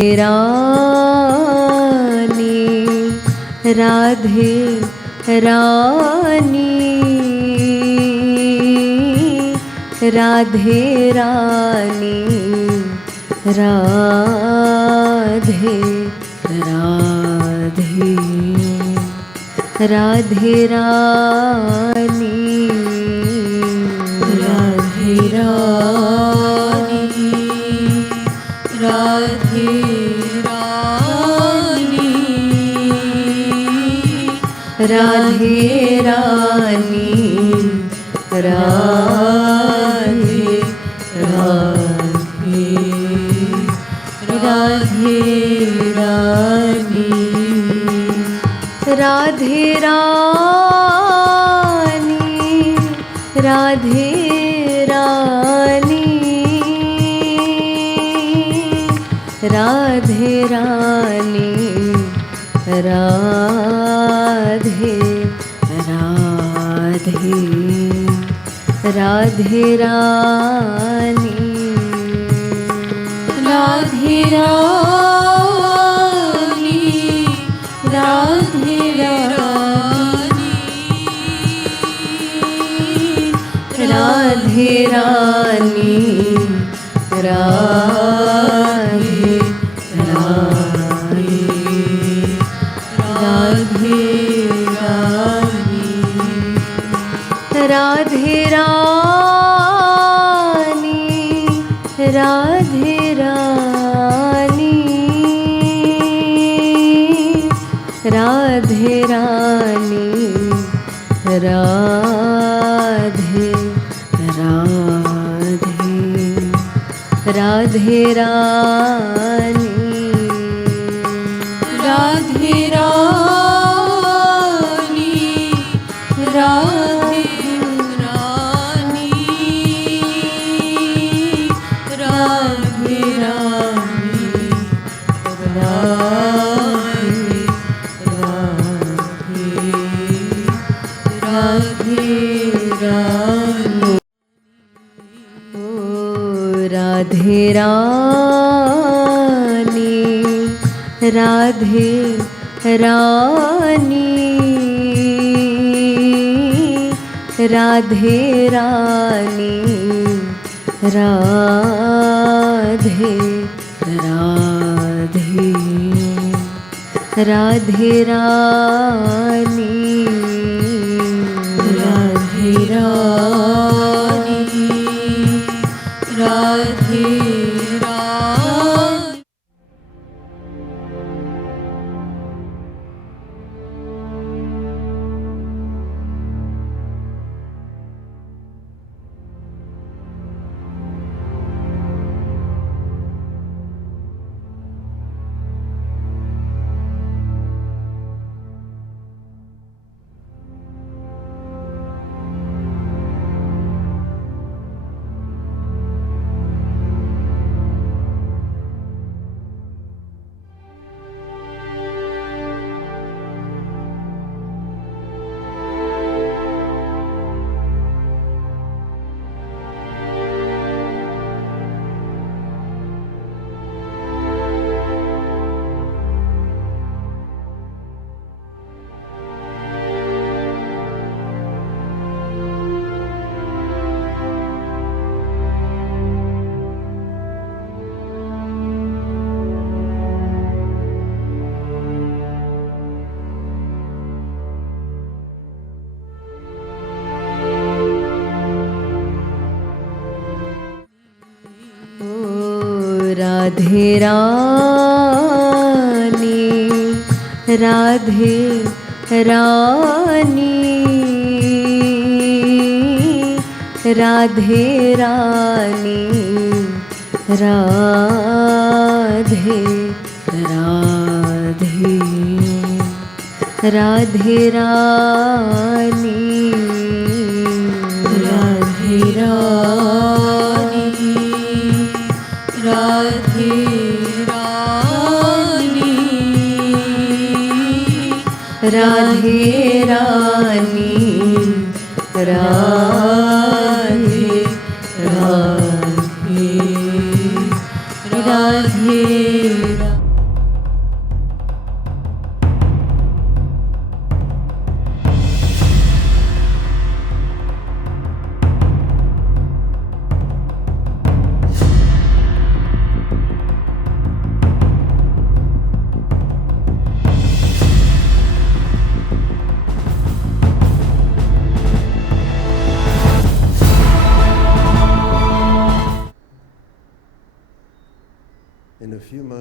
Rani Radhe Rani Radhe Rani Radhe Radhe Radhe Rani Radhe Rani Radhe Rani Radhe Rani Radhe Radhe Radhe Rani Radhe Rani Radhe Rani Radhe Rani Radhe Radhe Radhe Rani Radhe Rani Radhe Rani Radhe Rani Radhe Rani Radhe Rani Radhe Rani Radhe Rani Radhe Rani Radhe Radhe Radhe Rani Radhe Rani Radhe Rani Radhe Rani Radhe Rani O Radhe Rani Radhe Rani Radhe Rani Radhe Radhe Radhe Rani Radhe Rani Radhe Rani Radhe Rani Radhe Rani Radhe Rani Radhe Radhe Radhe Rani Radhe Rani Radhe Rani Radhe Rani Radhe Radhe Radhe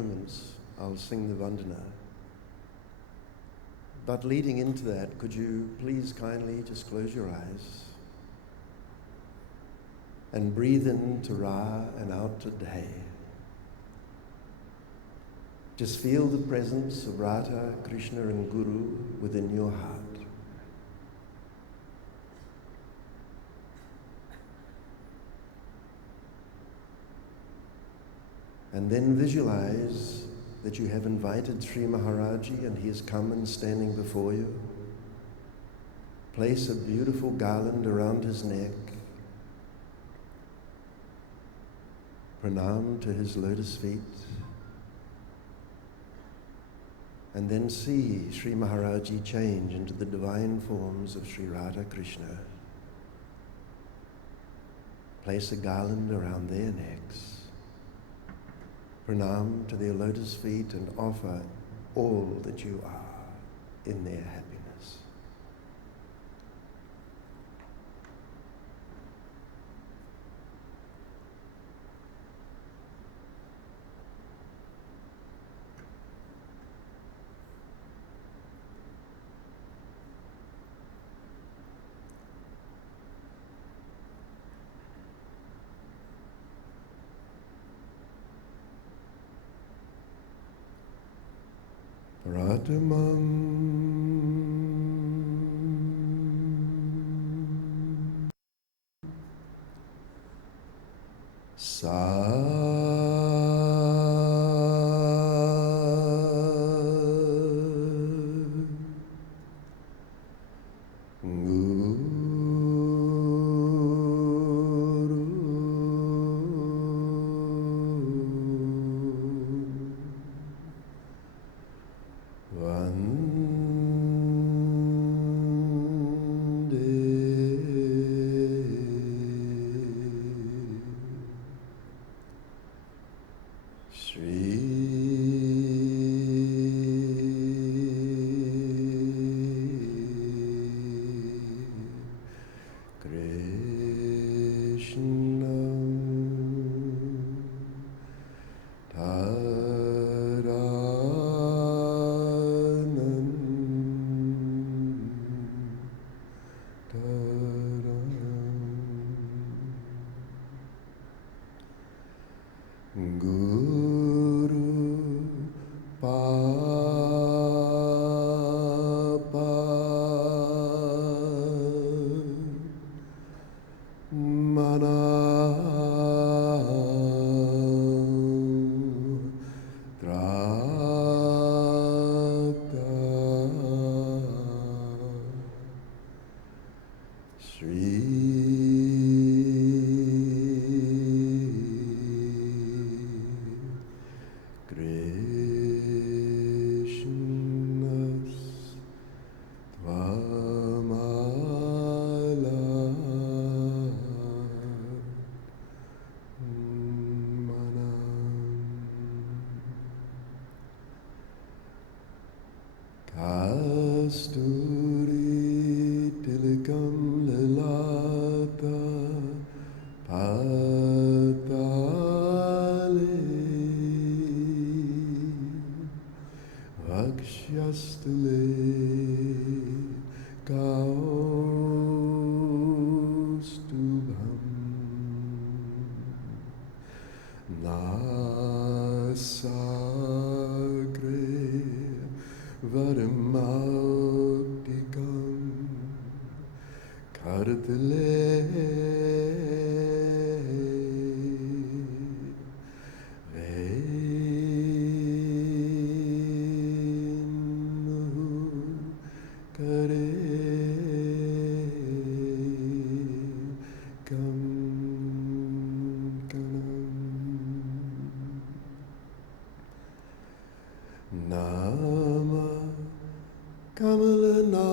moments, I'll sing the Vandana. But leading into that, could you please kindly just close your eyes and breathe in to Ra and out to Day. Just feel the presence of Radha, Krishna and Guru within your heart. And then visualize that you have invited Sri Maharaji and he has come and standing before you. Place a beautiful garland around his neck. Pranam to his lotus feet. And then see Sri Maharaji change into the divine forms of Sri Radha Krishna. Place a garland around their necks. Pranam to their lotus feet and offer all that you are in their happiness. Pratamam Kasturi Tilakam Lalata Patale Vakshastale Kaustubham Nasagre Varamautikam Kardale Venu Kare Kam Kanam Nama Kamalana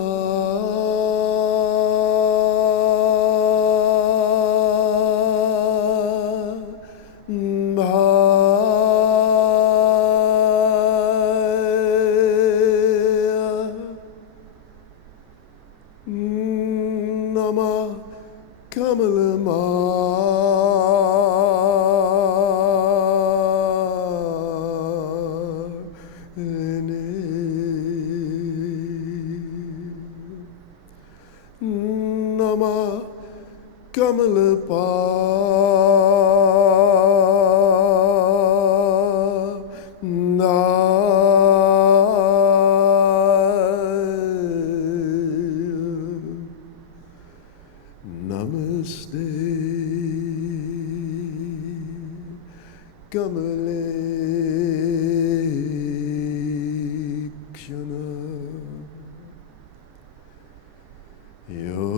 Nama Kamalama Mama Kamalapa Namaste Kamale Kshana Yo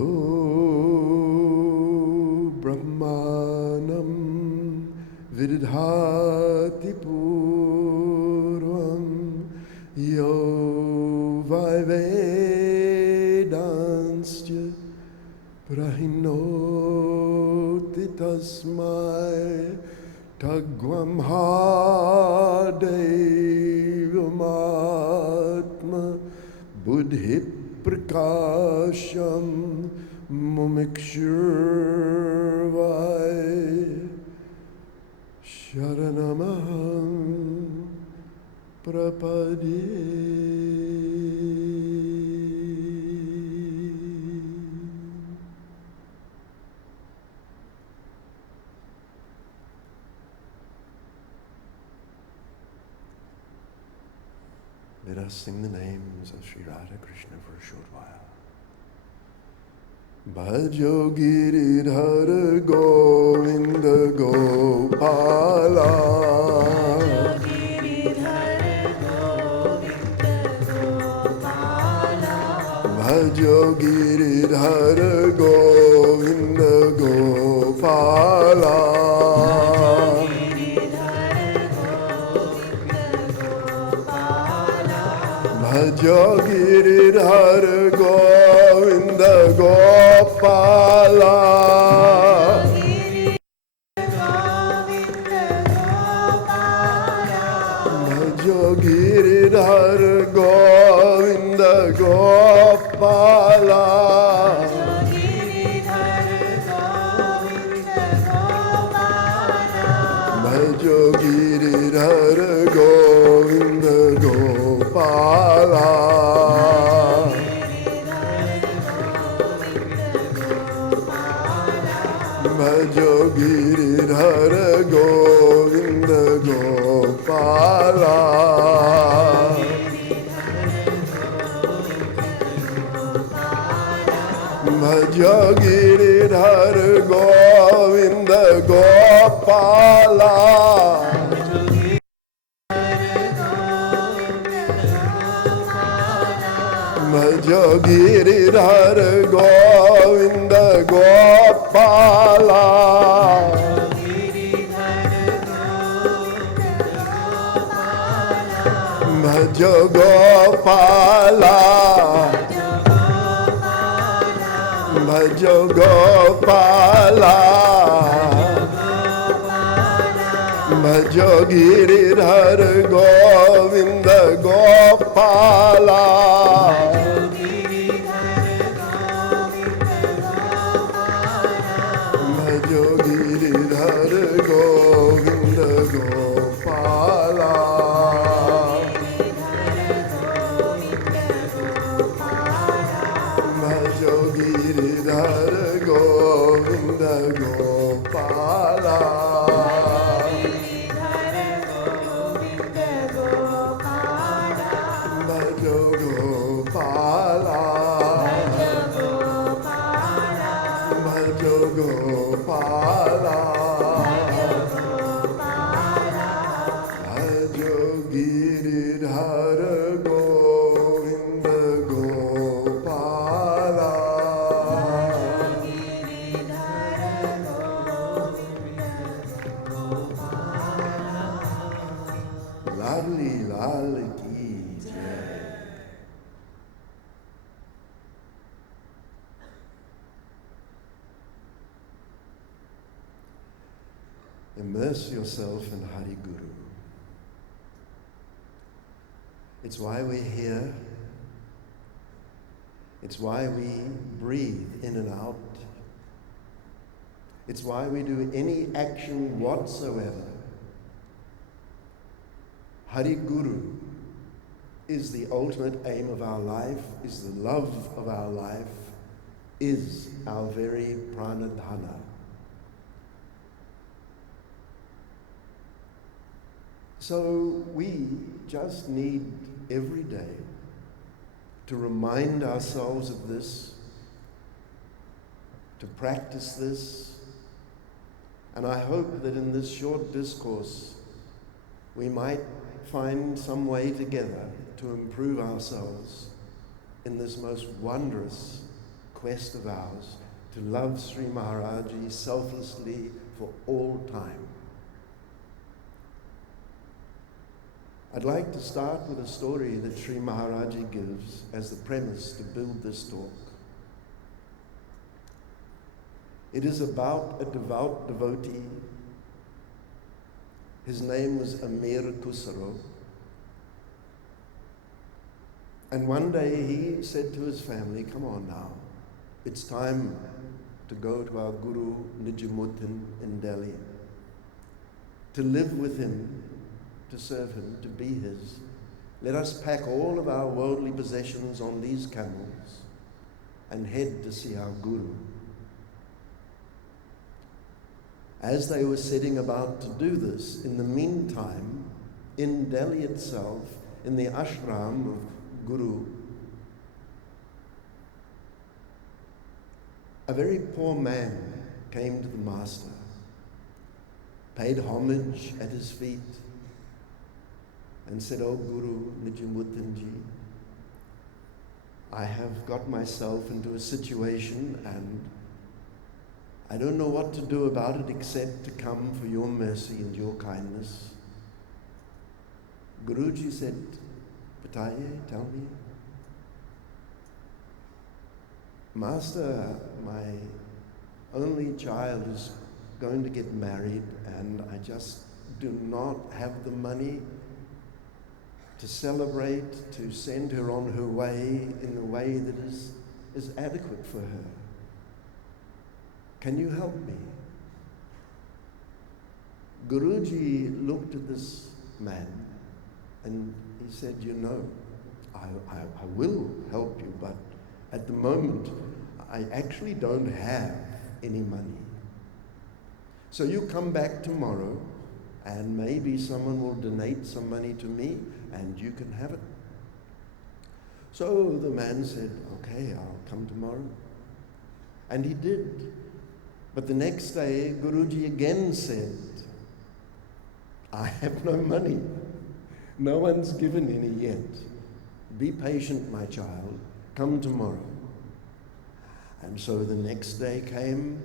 Brahmanam Vidhati Purvam Yo Vaivedansya Prahinoti Tasmai Tagvam Devamatma Buddhi Prakasham Mumikshurvai Sharanamaham Prapadye. Let us sing the names of Sri Radha Krishna for a short while. Bhajo Giridhara Govinda Gopala Bhajo Giridhara Govinda Gopala Bhajo Giridhara Govinda Gopala Bhajo Giridhara Govinda Gopala Bhajo Giridhara Govinda Gopala Bhajo Giridhara Govinda Gopala Bhajo Giridhara Govinda Gopala Bhajo Giridhara Govinda Gopala Bhajo Gopala Bhajo Gopala Bhajo Giridhara Govinda Gopala Bhajo Giridhara Govinda Gopala Bhajo Giridhara Govinda Gopala Bhajo Gopala Bhajo Gopala Bhajo Giridhara Govinda Gopala Ladli Lal Ki Jai. Immerse yourself in Hari Guru. It's why we're here. It's why we breathe in and out. It's why we do any action whatsoever. Hari Guru is the ultimate aim of our life, is the love of our life, is our very pranadhana. So we just need every day to remind ourselves of this, to practice this, and I hope that in this short discourse we might find some way together to improve ourselves in this most wondrous quest of ours to love Sri Maharaji selflessly for all time. I'd like to start with a story that Sri Maharaji gives as the premise to build this talk. It is about a devout devotee. His name was Amir Kusaro. And one day he said to his family, "Come on now, it's time to go to our Guru Nijamuddin in Delhi, to live with him, to serve him, to be his. Let us pack all of our worldly possessions on these camels and head to see our Guru." As they were setting about to do this, in the meantime, in Delhi itself, in the ashram of Guru, a very poor man came to the master, paid homage at his feet, and said, "Oh Guru Nijamuddinji, I have got myself into a situation and I don't know what to do about it except to come for your mercy and your kindness." Guruji said, "Bataye, tell me." "Master, my only child is going to get married and I just do not have the money to celebrate, to send her on her way in the way that is adequate for her. Can you help me?" Guruji looked at this man and he said, "You know, I will help you, but at the moment I actually don't have any money. So you come back tomorrow and maybe someone will donate some money to me and you can have it." So the man said, "Okay, I'll come tomorrow." And he did. But the next day, Guruji again said, "I have no money. No one's given any yet. Be patient, my child. Come tomorrow." And so the next day came,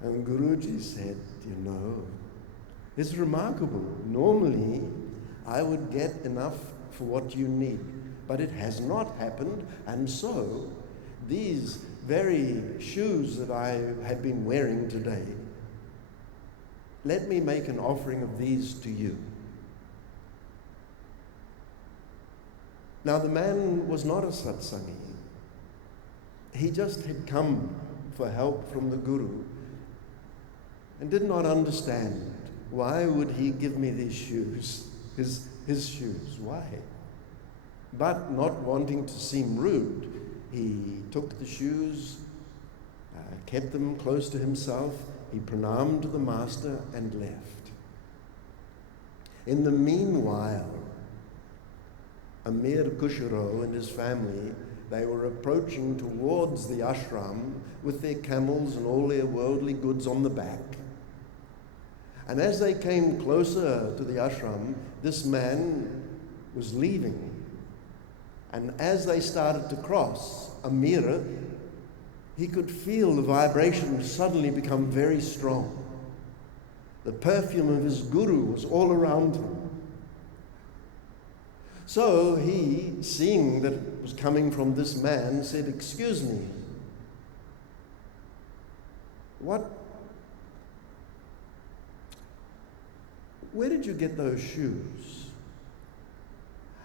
and Guruji said, "You know, it's remarkable. Normally, I would get enough for what you need, but it has not happened, and so these very shoes that I have been wearing today, let me make an offering of these to you." Now the man was not a satsangi. He just had come for help from the Guru and did not understand why would he give me these shoes, his shoes, why? But not wanting to seem rude, he took the shoes, kept them close to himself, he pranammed to the master and left. In the meanwhile, Amir Kusharo and his family, they were approaching towards the ashram with their camels and all their worldly goods on the back. And as they came closer to the ashram, this man was leaving. And as they started to cross, Amir, he could feel the vibration suddenly become very strong. The perfume of his Guru was all around him. So he, seeing that it was coming from this man, said, "Excuse me, where did you get those shoes?"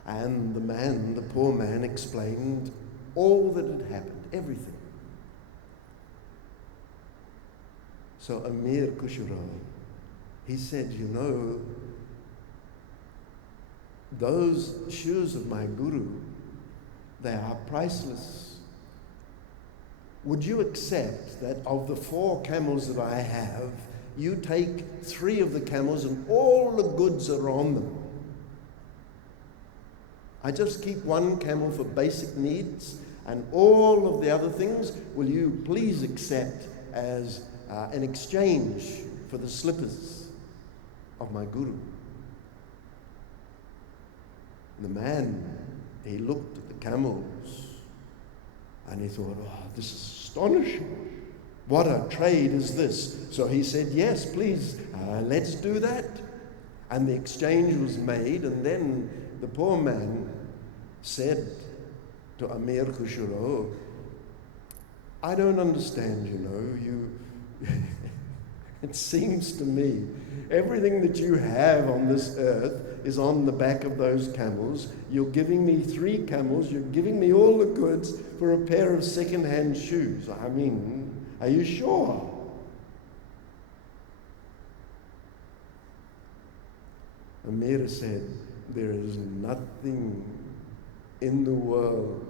And the man, the poor man, explained all that had happened, everything. So Amir Kusharo, he said, "You know, those shoes of my Guru, They are priceless. Would you accept that of the 4 camels that I have, you take 3 of the camels and all the goods are on them? I just keep 1 camel for basic needs, and all of the other things, will you please accept as an exchange for the slippers of my Guru? The man, he looked at the camels and he thought, oh, this is astonishing. What a trade is this? So he said, yes, please, let's do that. And the exchange was made, and then the poor man said to Amir Khusro, I don't understand, it seems to me everything that you have on this earth is on the back of those camels. You're giving me 3 camels, you're giving me all the goods for a pair of second-hand shoes. I mean, are you sure? Amir said, there is nothing in the world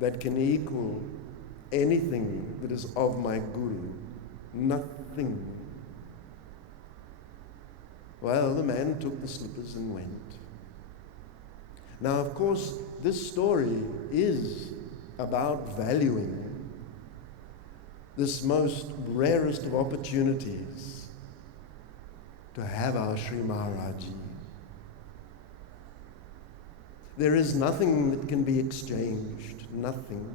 that can equal anything that is of my Guru. Nothing. Well, the man took the slippers and went. Now, of course, this story is about valuing this most rarest of opportunities to have our Sri Maharaji. There is nothing that can be exchanged, nothing.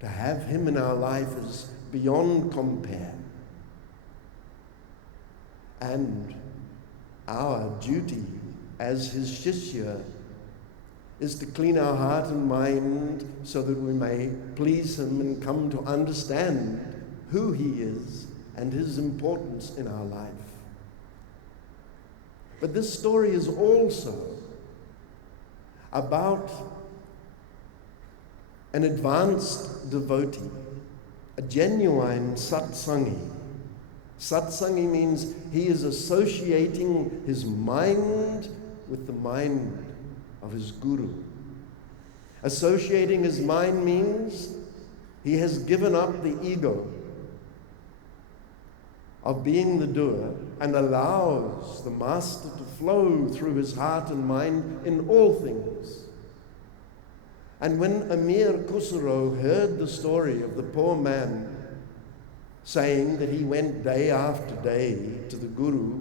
To have him in our life is beyond compare. And our duty as his Shishya is to clean our heart and mind so that we may please him and come to understand who he is and his importance in our life. But this story is also about an advanced devotee, a genuine satsangi. Satsangi means he is associating his mind with the mind of his Guru. Associating his mind means he has given up the ego of being the doer and allows the Master to flow through his heart and mind in all things. And when Amir Khusro heard the story of the poor man saying that he went day after day to the Guru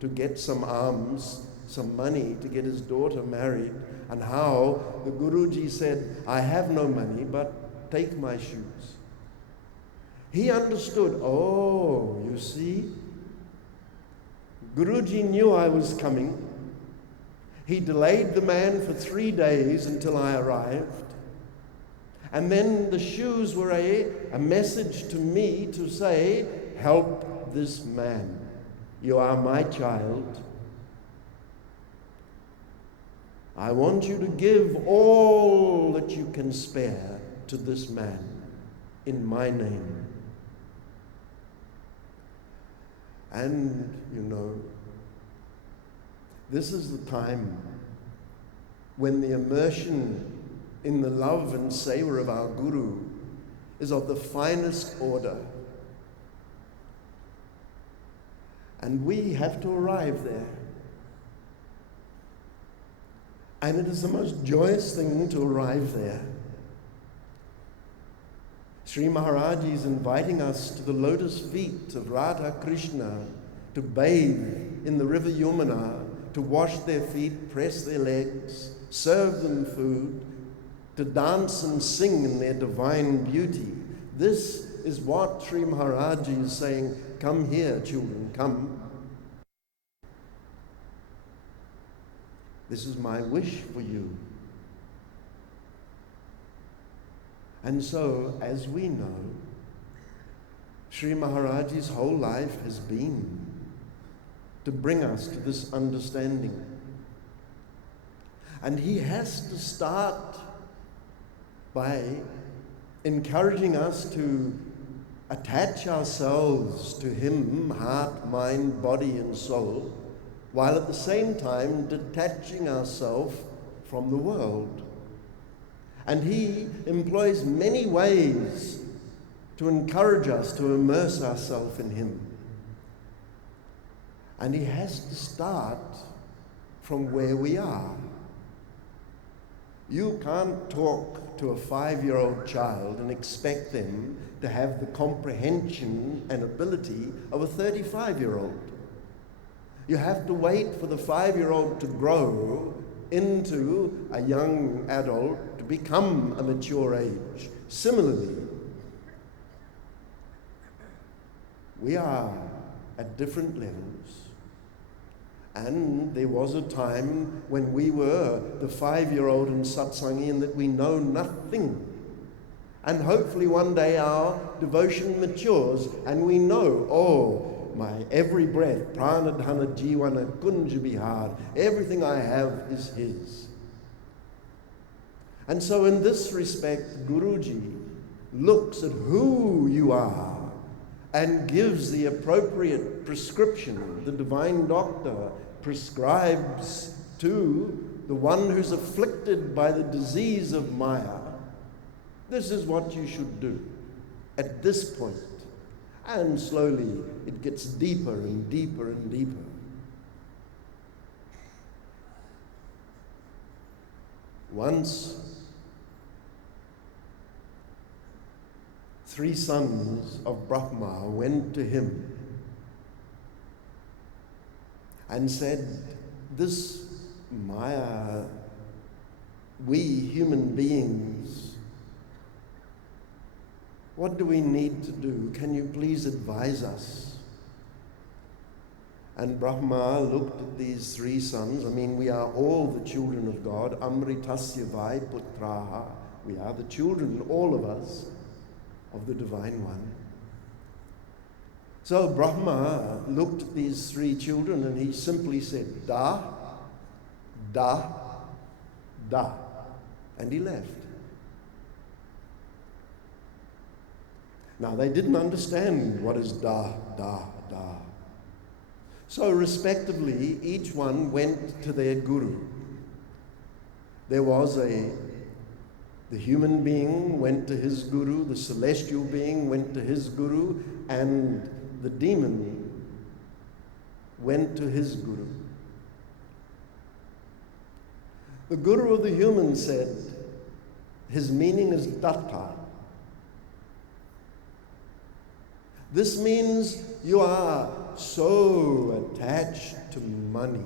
to get some alms, some money to get his daughter married, and how the Guruji said, I have no money, but take my shoes. He understood, oh, you see, Guruji knew I was coming. He delayed the man for 3 days until I arrived. And then the shoes were a message to me to say, help this man. You are my child. I want you to give all that you can spare to this man in my name. And, this is the time when the immersion in the love and savor of our Guru is of the finest order. And we have to arrive there. And it is the most joyous thing to arrive there. Sri Maharaji is inviting us to the lotus feet of Radha Krishna to bathe in the river Yamuna, to wash their feet, press their legs, serve them food, to dance and sing in their divine beauty. This is what Sri Maharaji is saying, come here, children, come. This is my wish for you. And so, as we know, Sri Maharaji's whole life has been to bring us to this understanding. And he has to start by encouraging us to attach ourselves to him, heart, mind, body, and soul, while at the same time detaching ourselves from the world. And he employs many ways to encourage us to immerse ourselves in him. And he has to start from where we are. You can't talk to a 5-year-old child and expect them to have the comprehension and ability of a 35-year-old. You have to wait for the 5-year-old to grow into a young adult to become a mature age. Similarly, we are at different levels. And there was a time when we were the 5-year-old in satsangi and that we know nothing. And hopefully one day our devotion matures and we know, oh, my every breath, prana, dhana, jiwana, kunja bihar, everything I have is his. And so in this respect, Guruji looks at who you are and gives the appropriate prescription. The divine doctor prescribes to the one who's afflicted by the disease of Maya, this is what you should do at this point. And slowly it gets deeper and deeper and deeper. Once, 3 sons of Brahma went to him and said, this Maya, we human beings, what do we need to do? Can you please advise us? And Brahma looked at these 3 sons. I mean, we are all the children of God. Amritasya vai putraha. We are the children, all of us, of the Divine One. So Brahma looked at these 3 children and he simply said, da, da, da. And he left. Now they didn't understand what is da, da, da. So respectively, each one went to their guru. There was the human being went to his guru, the celestial being went to his guru, and the demon went to his guru. The guru of the human said, his meaning is datta. This means you are so attached to money.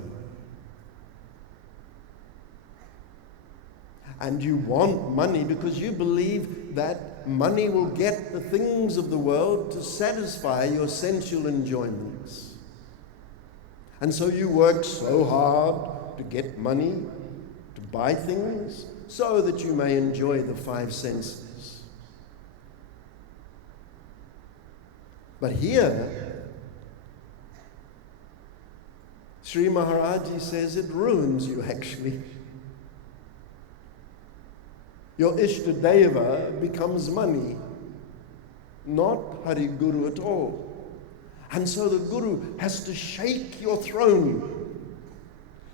And you want money because you believe that money will get the things of the world to satisfy your sensual enjoyments. And so you work so hard to get money, to buy things, so that you may enjoy the 5 senses. But here, Sri Maharaji says it ruins you actually. Your Ishtadeva becomes money, not Hari Guru at all. And so the Guru has to shake your throne,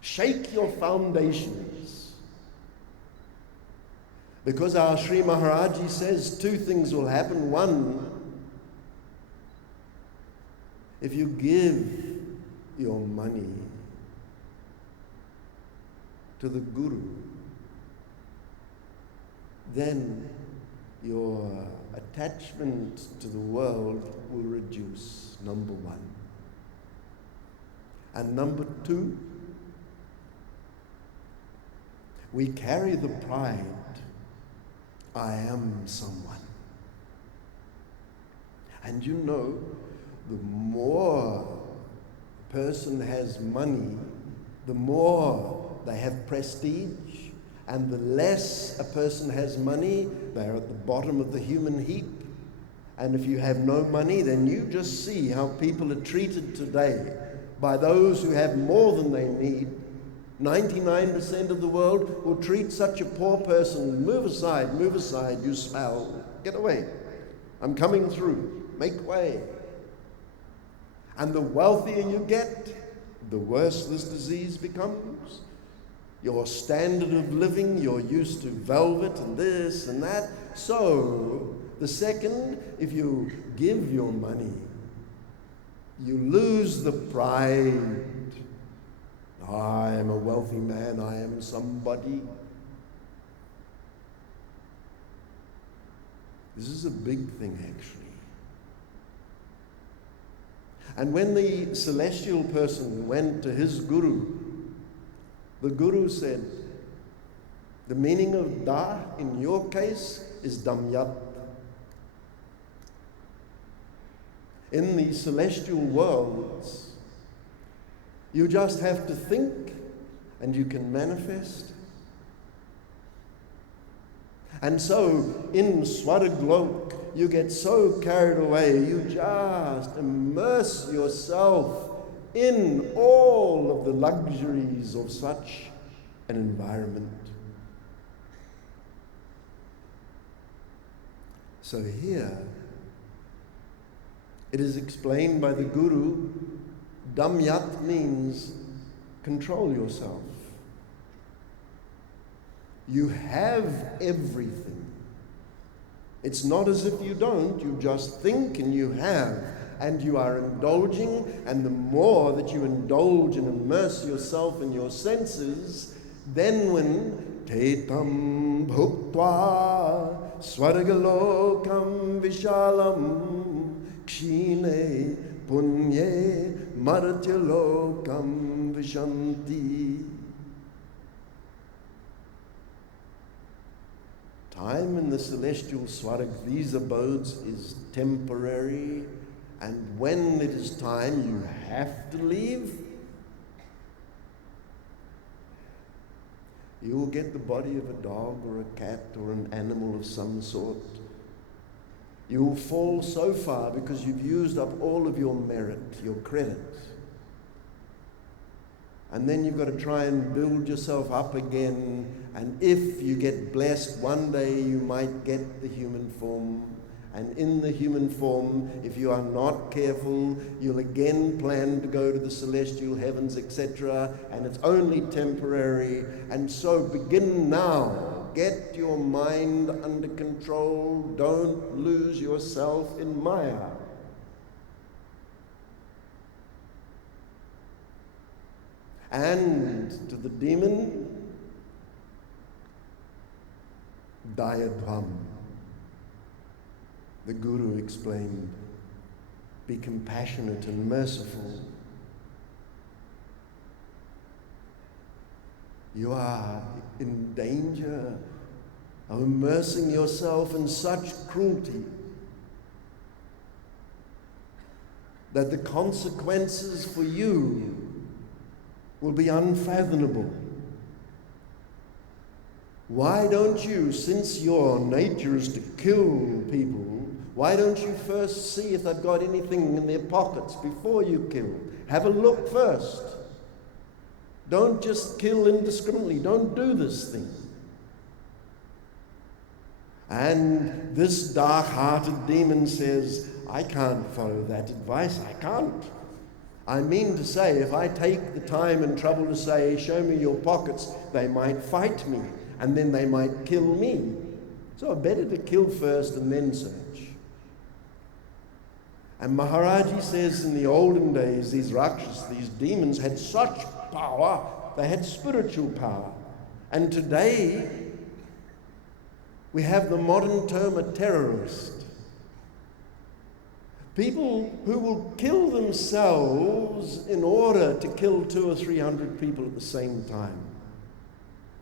shake your foundations. Because our Sri Maharaji says 2 things will happen. One, if you give your money to the Guru, then your attachment to the world will reduce, number 1. And number 2, we carry the pride, I am someone. And you know, the more a person has money, the more they have prestige, and the less a person has money, they're at the bottom of the human heap. And if you have no money, then you just see how people are treated today by those who have more than they need. 99% of the world will treat such a poor person, move aside, you smell, get away. I'm coming through, make way. And the wealthier you get, the worse this disease becomes. your standard of living, you're used to velvet and this and that. So, the second, if you give your money, you lose the pride. I am a wealthy man, I am somebody. This is a big thing, actually. And when the celestial person went to his guru, the guru said, the meaning of da in your case is damyat. In the celestial worlds, you just have to think and you can manifest. And so in Swarglok, you get so carried away, you just immerse yourself in all of the luxuries of such an environment. So here, it is explained by the Guru, Damyat means control yourself. You have everything. It's not as if you don't, you just think and you have, and you are indulging, and the more that you indulge and immerse yourself in your senses, then when Tetam Bhuktva Swargalokam Vishalam Kshine Punye Maratyalokam Vishanti. Time in the celestial Swarg, these abodes, is temporary, and when it is time you have to leave, you will get the body of a dog or a cat or an animal of some sort. You will fall so far because you've used up all of your merit, your credit. And then you've got to try and build yourself up again. And if you get blessed, one day you might get the human form. And in the human form, if you are not careful, you'll again plan to go to the celestial heavens, etc. And it's only temporary. And so begin now. Get your mind under control. Don't lose yourself in Maya. And to the demon, Dayadvam. The Guru explained, be compassionate and merciful. You are in danger of immersing yourself in such cruelty that the consequences for you will be unfathomable. Why don't you, since your nature is to kill people, why don't you first see if they've got anything in their pockets before you kill? Have a look first. Don't just kill indiscriminately. Don't do this thing. And this dark-hearted demon says, I can't follow that advice. I can't. I mean to say, if I take the time and trouble to say, show me your pockets, they might fight me, and then they might kill me. So better to kill first and then search. And Maharaji says in the olden days, these Rakshas, these demons had such power, they had spiritual power. And today, we have the modern term a terrorist. People who will kill themselves in order to kill 200 or 300 people at the same time.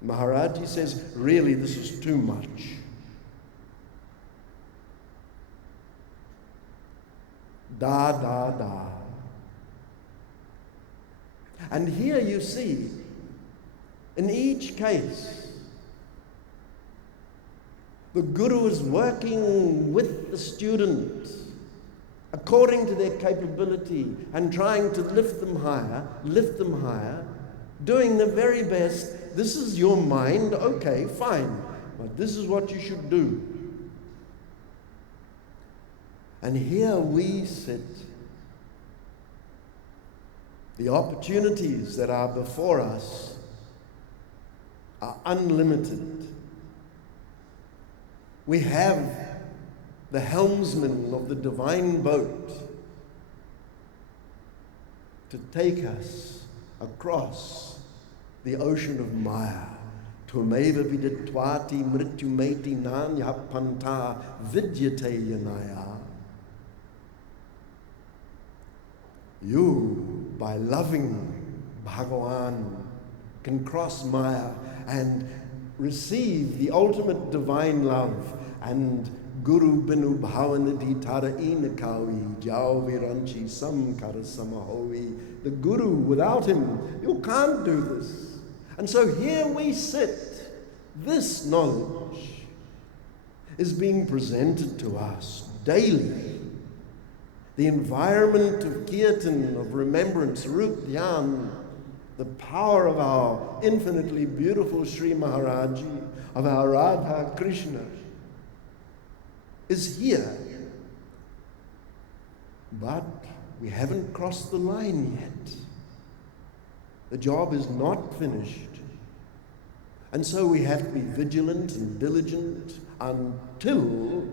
Maharaji says, really, this is too much. Da, da, da. And here you see, in each case, the Guru is working with the student according to their capability and trying to lift them higher, doing the very best. This is your mind, okay, fine, but this is what you should do. And here we sit. The opportunities that are before us are unlimited. We have the helmsman of the divine boat to take us across the ocean of Maya. Tumeva viditvati mrityumeti nanya panta vidyate yanaya. You, by loving Bhagavan, can cross Maya and receive the ultimate divine love. And Guru binu bhavanidhi tara inakawi jao viranchi samkara samahovi. The Guru, without him, you can't do this. And so here we sit. This knowledge is being presented to us daily. The environment of kirtan, of remembrance, Rup Dhyan, the power of our infinitely beautiful Sri Maharaji, of our Radha Krishna, is here. But we haven't crossed the line yet. The job is not finished. And so we have to be vigilant and diligent until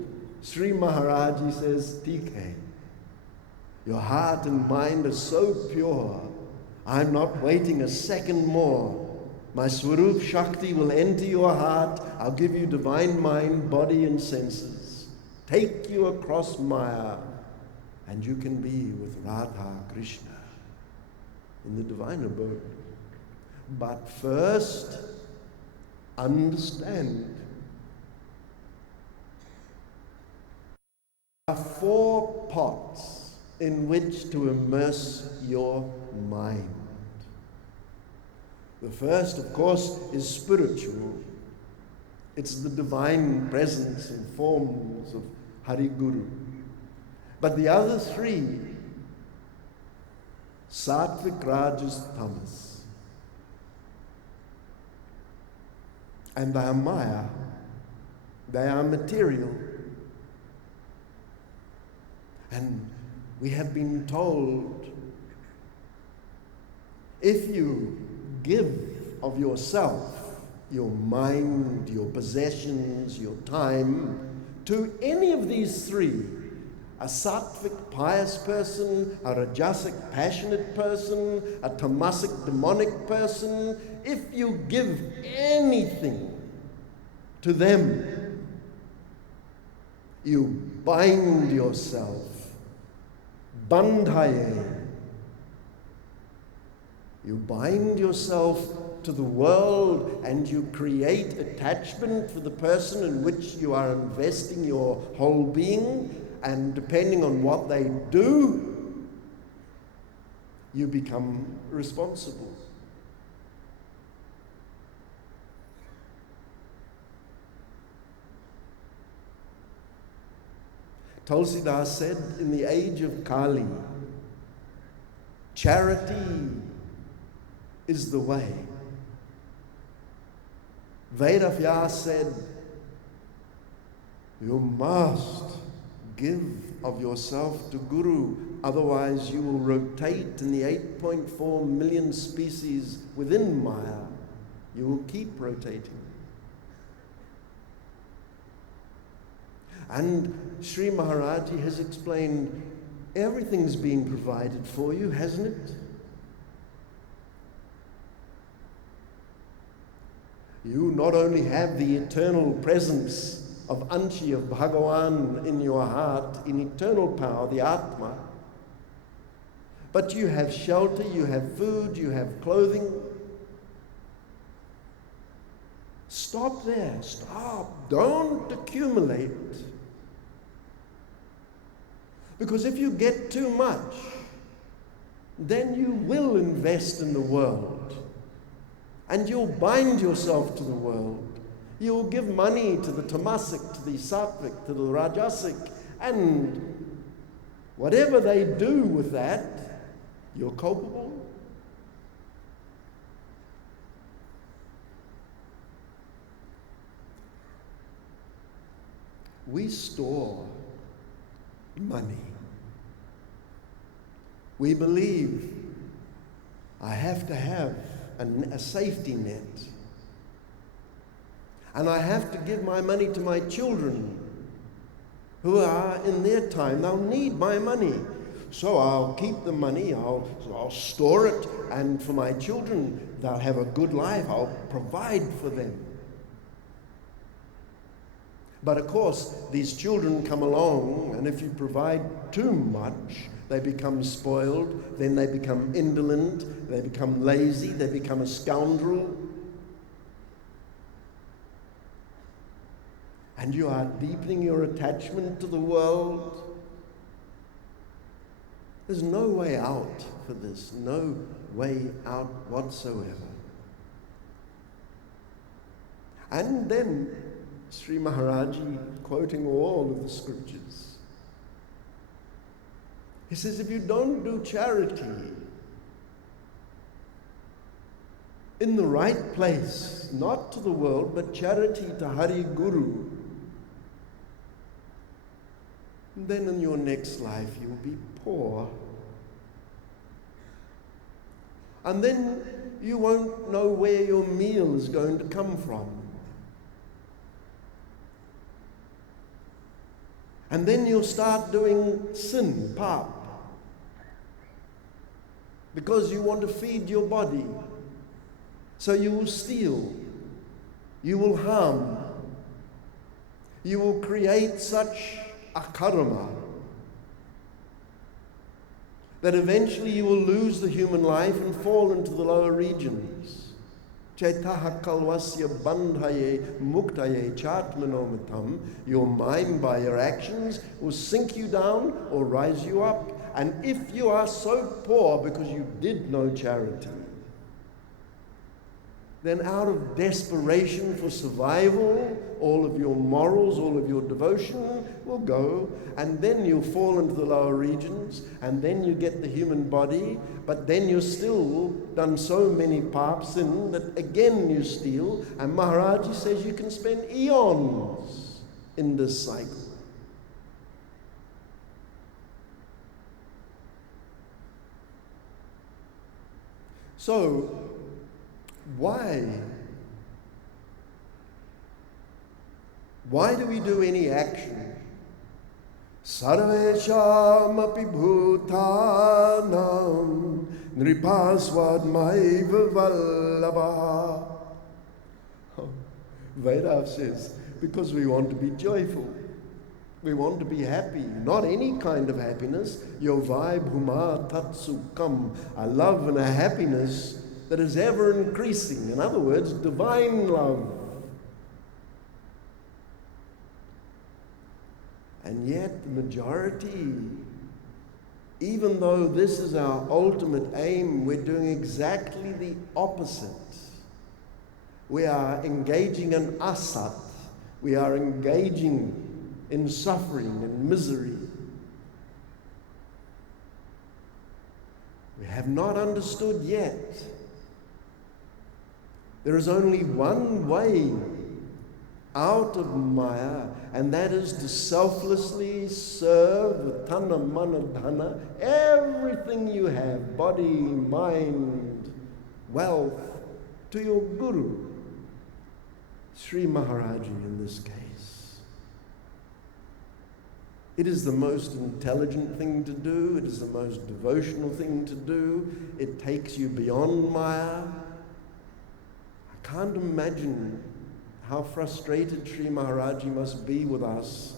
Sri Maharaji says, TK, your heart and mind are so pure, I'm not waiting a second more. My Swarup Shakti will enter your heart. I'll give you divine mind, body and senses. Take you across Maya, and you can be with Radha Krishna in the divine abode. But first, understand. There are 4 pots in which to immerse your mind. The first, of course, is spiritual. It's the divine presence and forms of Hari Guru. But the other 3, Sattvic, Rajas, Tamas. And they are Maya. They are material. And we have been told, if you give of yourself, your mind, your possessions, your time, to any of these 3, a sattvic, pious person, a rajasic, passionate person, a tamasic, demonic person, if you give anything to them, you bind yourself. Bandhaye. You bind yourself to the world and you create attachment for the person in which you are investing your whole being, and depending on what they do, you become responsible. Tulsidas said, in the age of Kali, charity is the way. Vedavya said, you must give of yourself to Guru, otherwise you will rotate in the 8.4 million species within Maya. You will keep rotating. And Sri Maharaji has explained, everything's been provided for you, hasn't it? You not only have the eternal presence of Anshi, of Bhagavan in your heart, in eternal power, the Atma, but you have shelter, you have food, you have clothing. Stop there, stop. Don't accumulate. Because if you get too much, then you will invest in the world. And you'll bind yourself to the world. You'll give money to the tamasic, to the sattvic, to the rajasic, and whatever they do with that, you're culpable. We store money. We believe I have to have a safety net. And I have to give my money to my children who are in their time, they'll need my money. So I'll keep the money, I'll store it, and for my children, they'll have a good life, I'll provide for them. But of course, these children come along, and if you provide too much, they become spoiled, then they become indolent, they become lazy, they become a scoundrel. And you are deepening your attachment to the world. There's no way out for this, no way out whatsoever. And then Sri Maharaji, quoting all of the scriptures, he says, if you don't do charity in the right place, not to the world, but charity to Hari Guru, then in your next life you'll be poor. And then you won't know where your meal is going to come from. And then you'll start doing sin, pap, because you want to feed your body. So you will steal, you will harm, you will create such a karma that eventually you will lose the human life and fall into the lower regions. Chaitaha kalvasya bandhaye muktaye chatmanomitam. Your mind by your actions will sink you down or rise you up. And if you are so poor because you did no charity, then out of desperation for survival, all of your morals, all of your devotion will go, and then you'll fall into the lower regions, and then you get the human body, but then you're still done so many pap sin that again you steal, and Maharaji says you can spend eons in this cycle. So, why do we do any action? Sarvesham api bhutanam nripaswadmaiva vallabha. Vedav says, because we want to be joyful. We want to be happy, not any kind of happiness. Yovai bhuma tatsukam, a love and a happiness that is ever increasing. In other words, divine love. And yet the majority, even though this is our ultimate aim, we're doing exactly the opposite. We are engaging in asat. We are engaging in suffering and misery. We have not understood yet. There is only one way out of Maya, and that is to selflessly serve with tana mana dhana, everything you have, body, mind, wealth, to your Guru, Sri Maharaji in this case. It is the most intelligent thing to do. It is the most devotional thing to do. It takes you beyond Maya. I can't imagine how frustrated Sri Maharaji must be with us.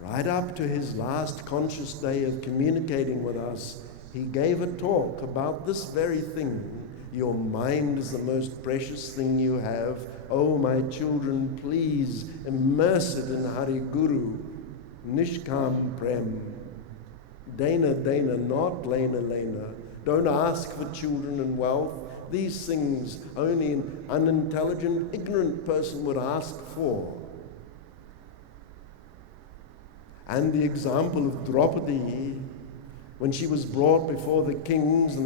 Right up to his last conscious day of communicating with us, he gave a talk about this very thing. Your mind is the most precious thing you have. Oh, my children, please immerse it in Hari Guru. Nishkam Prem. Dana, Dana, not Lena, Lena. Don't ask for children and wealth. These things only an unintelligent, ignorant person would ask for. And the example of Draupadi, when she was brought before the kings and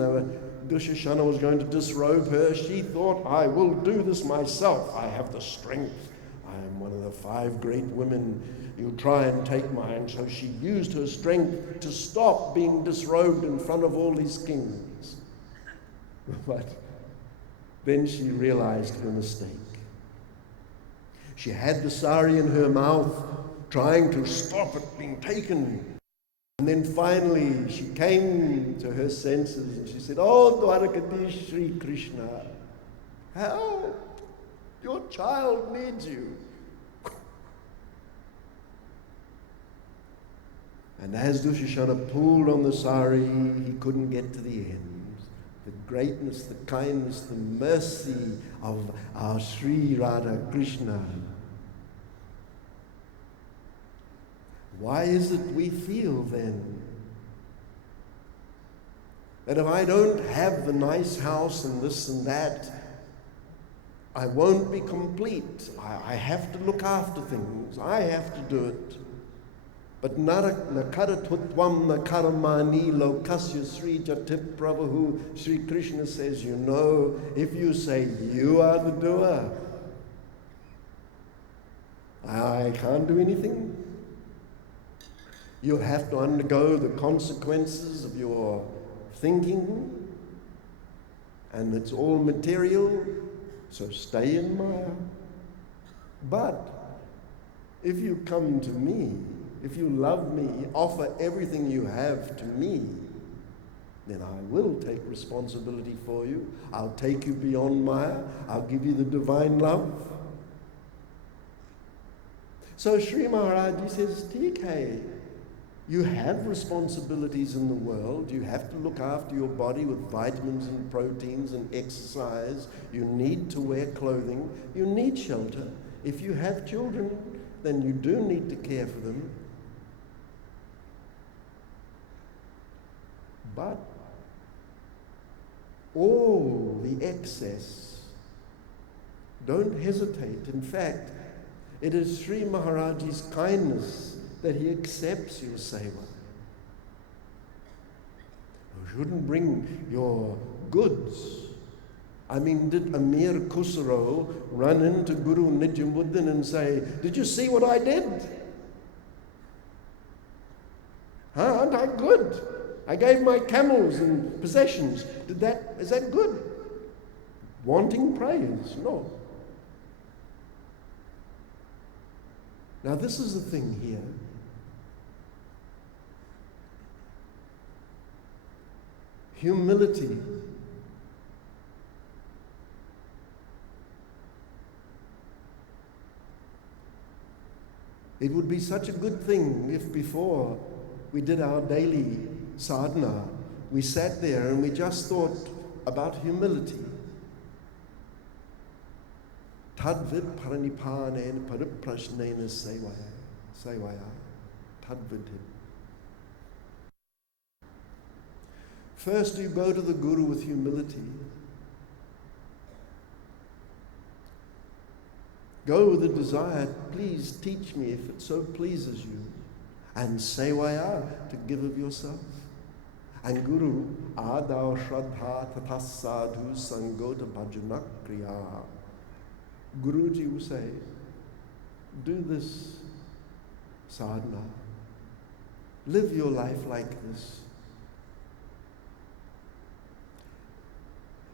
Dushasana was going to disrobe her, she thought, I will do this myself. I have the strength. I am one of the 5 great women. You'll try and take mine. So she used her strength to stop being disrobed in front of all these kings. But then she realized her mistake. She had the sari in her mouth, trying to stop it being taken. And then finally she came to her senses and she said, "Oh, Dwarkadish Sri Krishna, help! Your child needs you." And as Dushishana pulled on the sari, he couldn't get to the end. The greatness, the kindness, the mercy of our Sri Radha Krishna. Why is it we feel then that if I don't have the nice house and this and that, I won't be complete? I have to look after things. I have to do it. But nakara tutvam nakaramani lokasya Sri Jatip Prabhu, Sri Krishna says, you know, if you say you are the doer, I can't do anything. You'll have to undergo the consequences of your thinking, and it's all material, so stay in Maya. But if you come to me, if you love me, offer everything you have to me, then I will take responsibility for you. I'll take you beyond Maya. I'll give you the divine love. So Sri Maharaji says, TK, you have responsibilities in the world. You have to look after your body with vitamins and proteins and exercise. You need to wear clothing. You need shelter. If you have children, then you do need to care for them. But all the excess, don't hesitate. In fact, it is Sri Maharaji's kindness that he accepts your seva. You shouldn't bring your goods. I mean, did Amir Khusro run into Guru Nijamuddin and say, "Did you see what I did? Huh? Aren't I good? I gave my camels and possessions. Is that good?" Wanting praise? No. Now this is the thing here. Humility. It would be such a good thing if before we did our daily sadhana, we sat there and we just thought about humility. Tadvid paranipanena pariprashnena sevaya. Tadvid. First, you go to the Guru with humility. Go with the desire, please teach me if it so pleases you. And sevaya, to give of yourself. And Guru, adau shraddha tathas sadhu sangota bhajana kriya. Guruji will say, do this sadhana. Live your life like this.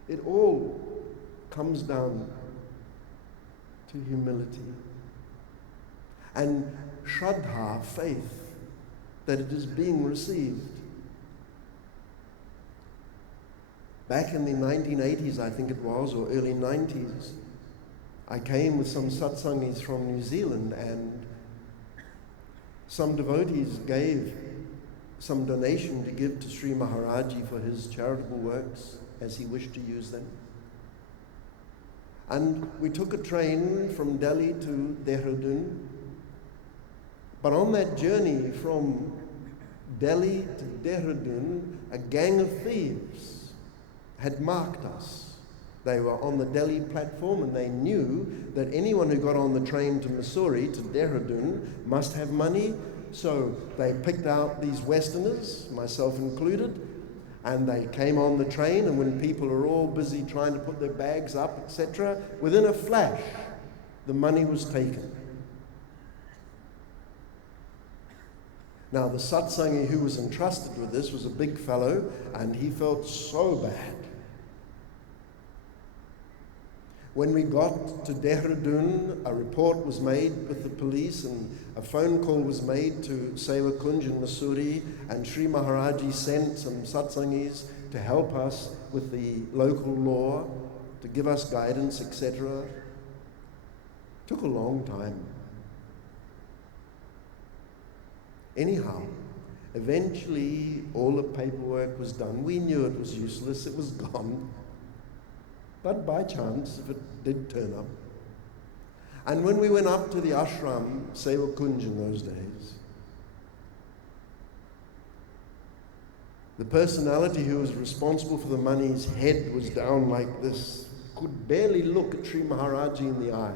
It all comes down to humility and shraddha, faith, that it is being received. Back in the 1980s, I think it was, or early 90s, I came with some satsangis from New Zealand, and some devotees gave some donation to give to Sri Maharaji for his charitable works as he wished to use them. And we took a train from Delhi to Dehradun. But on that journey from Delhi to Dehradun, a gang of thieves had marked us. They were on the Delhi platform, and they knew that anyone who got on the train to Mussoorie, to Dehradun, must have money. So they picked out these Westerners, myself included, and they came on the train, and when people are all busy trying to put their bags up, etc., within a flash, the money was taken. Now, the satsangi who was entrusted with this was a big fellow, and he felt so bad. When we got to Dehradun, a report was made with the police and a phone call was made to Seva Kunj in Missouri, and Sri Maharaji sent some satsangis to help us with the local law, to give us guidance, etc. Took a long time. Anyhow, eventually all the paperwork was done. We knew it was useless, it was gone. But by chance, if it did turn up. And when we went up to the ashram, Seva Kunj in those days, the personality who was responsible for the money's head was down like this, could barely look at Sri Maharaji in the eye.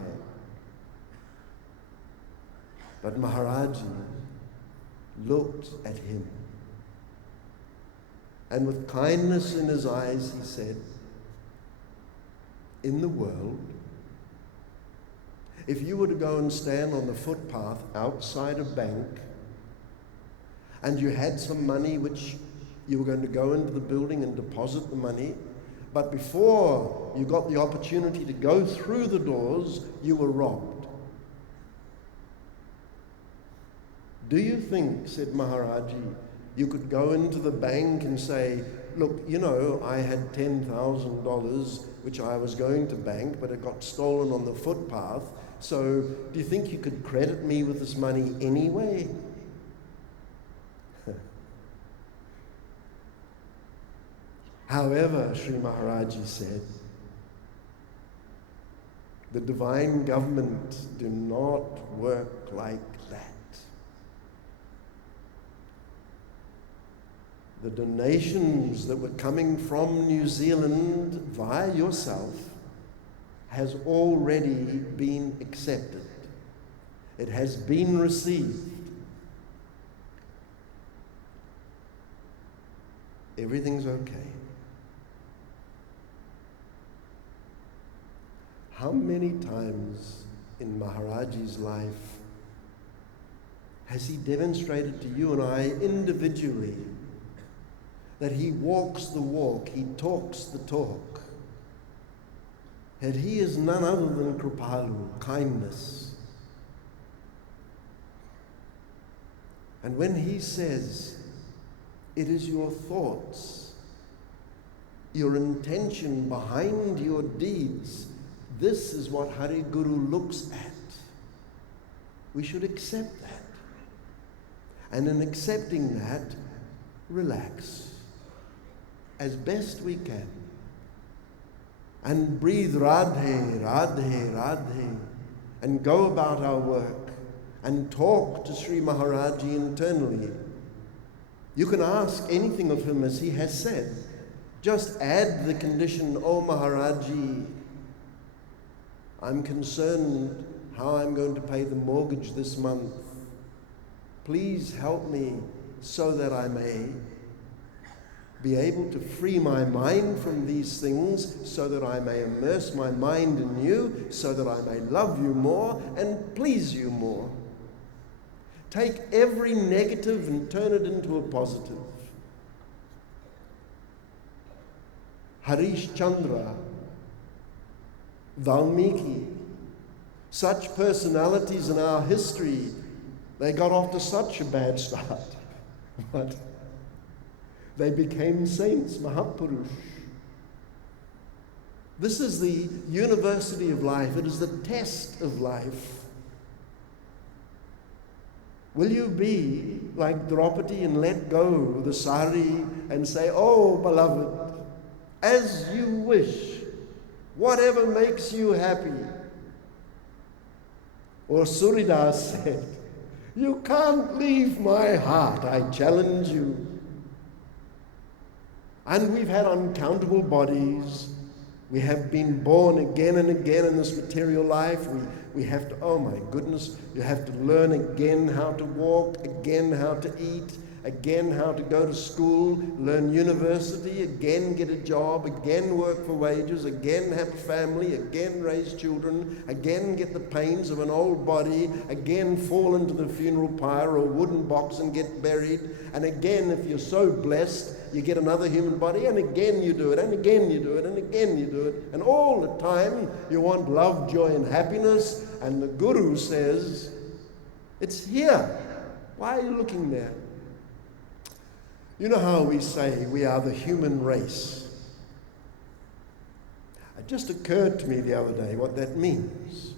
But Maharaji looked at him. And with kindness in his eyes, he said, in the world, if you were to go and stand on the footpath outside a bank and you had some money which you were going to go into the building and deposit the money, but before you got the opportunity to go through the doors, you were robbed. Do you think, said Maharaji, you could go into the bank and say, look, you know, I had $10,000 which I was going to bank, but it got stolen on the footpath, so do you think you could credit me with this money anyway? However, Sri Maharaji said, the divine government do not work like that. The donations that were coming from New Zealand via yourself has already been accepted. It has been received. Everything's okay. How many times in Maharaji's life has he demonstrated to you and I individually that he walks the walk, he talks the talk, that he is none other than Kripalu, kindness. And when he says, it is your thoughts, your intention behind your deeds, this is what Hari Guru looks at. We should accept that. And in accepting that, relax as best we can. And breathe Radhe, Radhe, Radhe, and go about our work and talk to Sri Maharaji internally. You can ask anything of him as he has said. Just add the condition, oh Maharaji, I'm concerned how I'm going to pay the mortgage this month. Please help me so that I may be able to free my mind from these things, so that I may immerse my mind in you, so that I may love you more and please you more. Take every negative and turn it into a positive. Harish Chandra, Valmiki, such personalities in our history, they got off to such a bad start. But they became saints, Mahapurush. This is the university of life. It is the test of life. Will you be like Draupadi and let go the sari and say, oh, beloved, as you wish, whatever makes you happy? Or Suridas said, you can't leave my heart, I challenge you. And we've had uncountable bodies. We have been born again and again in this material life. We have to, oh my goodness, you have to learn again how to walk, again how to eat, again how to go to school, learn university, again get a job, again work for wages, again have a family, again raise children, again get the pains of an old body, again fall into the funeral pyre or wooden box and get buried, and again, if you're so blessed, you get another human body, and again you do it, and again you do it, and again you do it, and all the time you want love, joy, and happiness, and the Guru says, it's here. Why are you looking there? You know how we say we are the human race? It just occurred to me the other day what that means.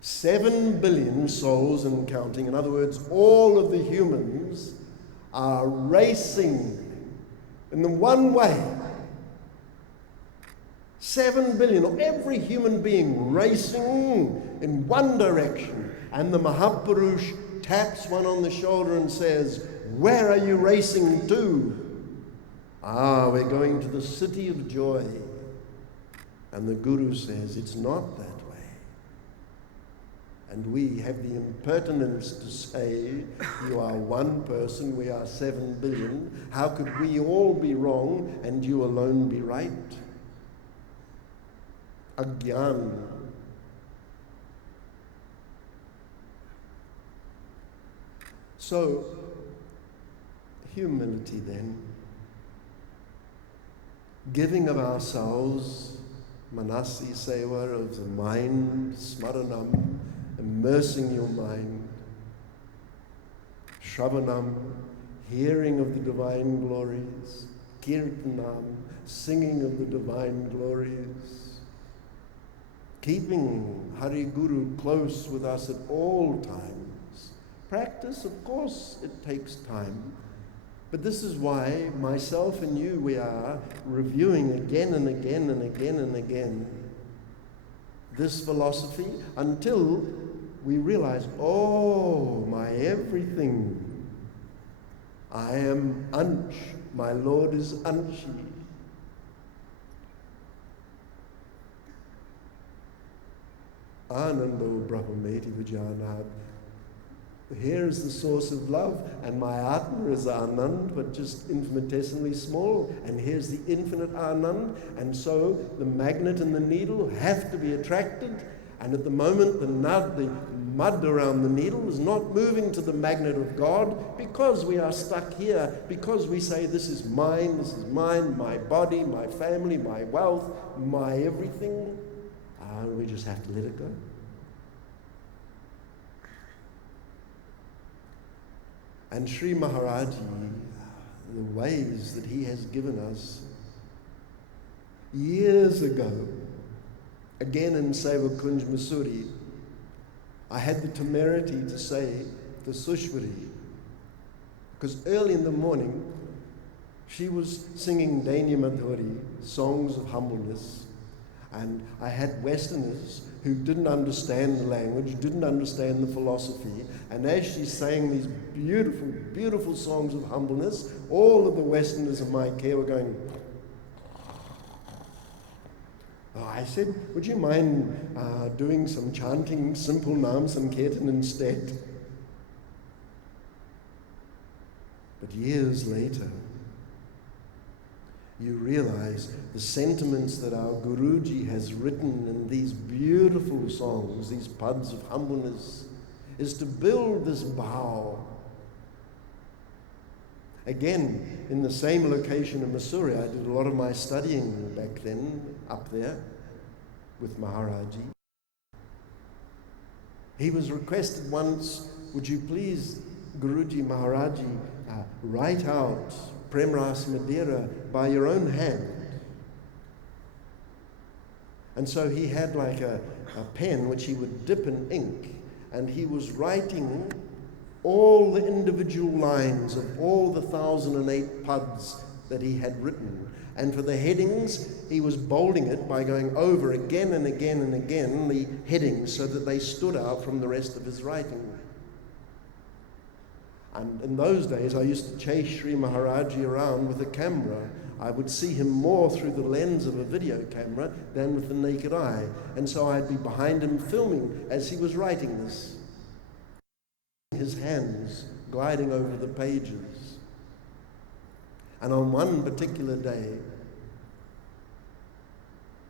7 billion souls and counting. In other words, all of the humans are racing in the one way. 7 billion, or every human being racing in one direction. And the Mahapurush taps one on the shoulder and says, where are you racing to? Ah, we're going to the city of joy. And the Guru says, it's not that way. And we have the impertinence to say, you are one person, we are 7 billion. How could we all be wrong and you alone be right? Agyan. So, humility then, giving of ourselves, manasi seva, of the mind, smaranam, immersing your mind, shravanam, hearing of the divine glories, kirtanam, singing of the divine glories, keeping Hari Guru close with us at all times. Practice, of course, it takes time. But this is why myself and you, we are reviewing again and again and again and again this philosophy until we realize, oh, my everything. I am Ansh. My Lord is Anshi. Anando Brahmeti Vijanat. Here is the source of love, and my Atma is Anand, but just infinitesimally small, and here's the infinite Anand, and so the magnet and the needle have to be attracted, and at the moment the mud around the needle is not moving to the magnet of God, because we are stuck here, because we say this is mine, my body, my family, my wealth, my everything, we just have to let it go. And Sri Maharaji, the ways that he has given us years ago, again in Seva Kunj Masuri, I had the temerity to say to Sushwari, because early in the morning she was singing Dainya Madhuri, songs of humbleness, and I had Westerners who didn't understand the language, didn't understand the philosophy, and as she sang these beautiful, beautiful songs of humbleness, all of the Westerners in my care were going, I said, would you mind doing some chanting, simple Nam Sankirtan instead? But years later, you realize the sentiments that our Guruji has written in these beautiful songs, these pads of humbleness, is to build this bhav. Again, in the same location in Missouri, I did a lot of my studying back then, up there, with Maharaji. He was requested once, would you please, Guruji Maharaji, write out Premras Madeira by your own hand. And so he had like a pen which he would dip in ink, and he was writing all the individual lines of all the 1,008 pads that he had written. And for the headings, he was bolding it by going over again and again and again the headings so that they stood out from the rest of his writing. And in those days, I used to chase Sri Maharaji around with a camera. I would see him more through the lens of a video camera than with the naked eye. And so I'd be behind him filming as he was writing this. His hands gliding over the pages. And on one particular day,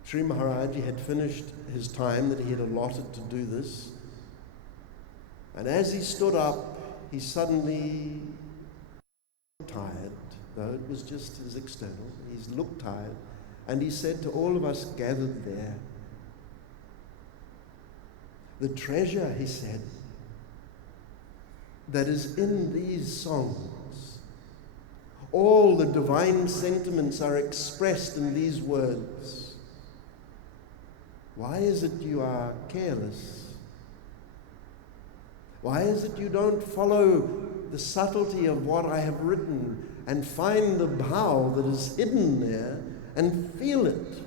Sri Maharaji had finished his time that he had allotted to do this. And as he stood up, he suddenly tired, though it was just his external. He looked tired, and he said to all of us gathered there, "The treasure," he said, "that is in these songs, all the divine sentiments are expressed in these words. Why is it you are careless? Why is it you don't follow the subtlety of what I have written and find the bhava that is hidden there and feel it?